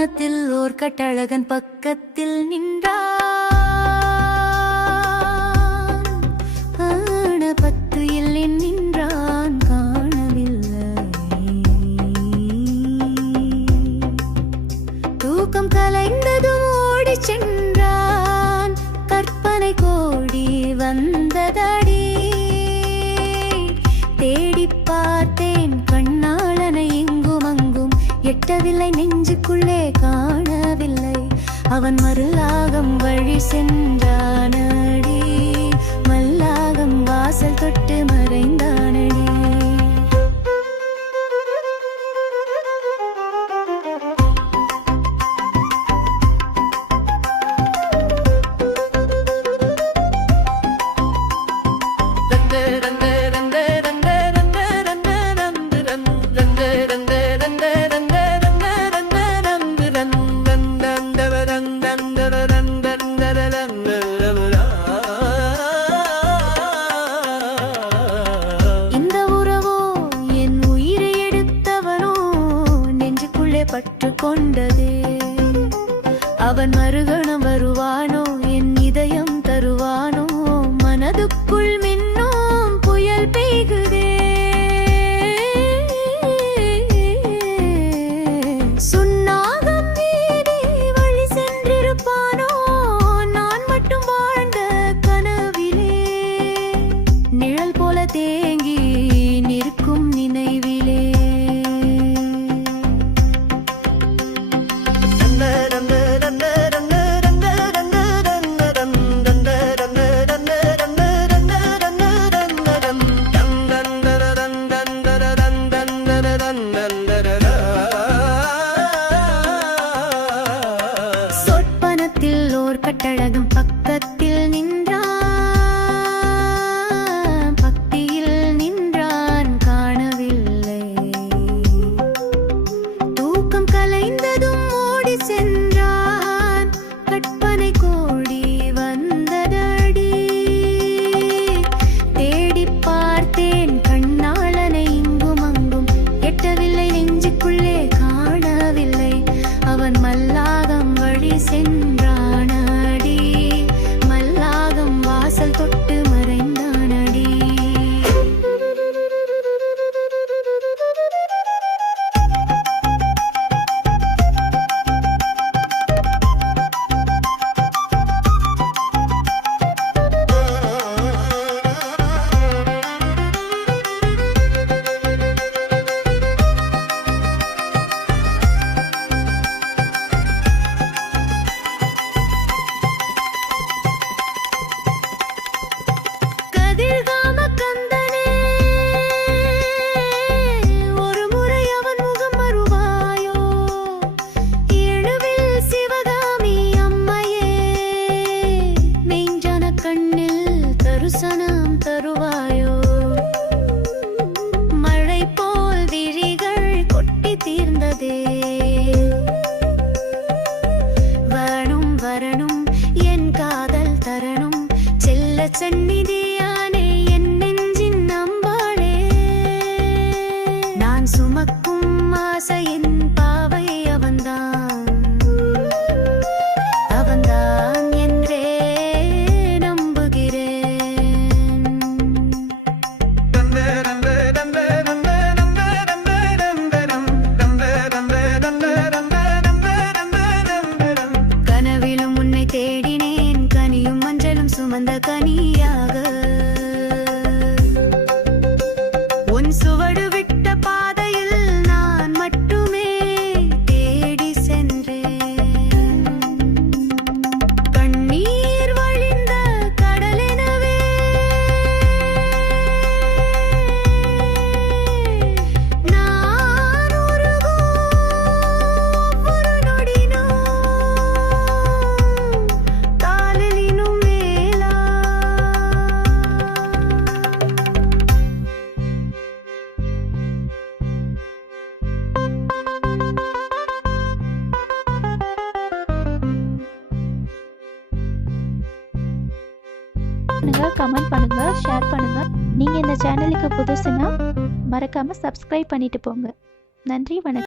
வானத்தில் ஓர் கட்டழகன் பக்கத்தில் நின்றார். அவன் மருளாகம் வழி சென்றானடி. மல்லாகம் வாசல் தொட்டு அவன் மறுகணம் வருவானோ? என் இதயம் தருவானோ? மனதுக்குள் மின்னும் புயல் பெய்குதே. சுண்ணாகம் வழி சென்றிருப்பானோ? நான் மட்டும் வாழ்ந்த கனவிலே. நிழல் போல தேங்கி நிற்கும் நினைவில். சொற்பனத்தில் ஓர் சுமக்கும் ஆசையின் பாவை அவன்தான். அவன்தான் என்றே நம்புகிறேன். கனவிலும் உன்னை தேடினேன் கனியும் மஞ்சளும் சுமந்த கனி பண்ணுங்க கமெண்ட் பண்ணுங்க ஷேர் பண்ணுங்க. நீங்க இந்த சேனலுக்கு புதுசுன்னா மறக்காம சப்ஸ்கிரைப் பண்ணிட்டு போங்க. நன்றி வணக்கம்.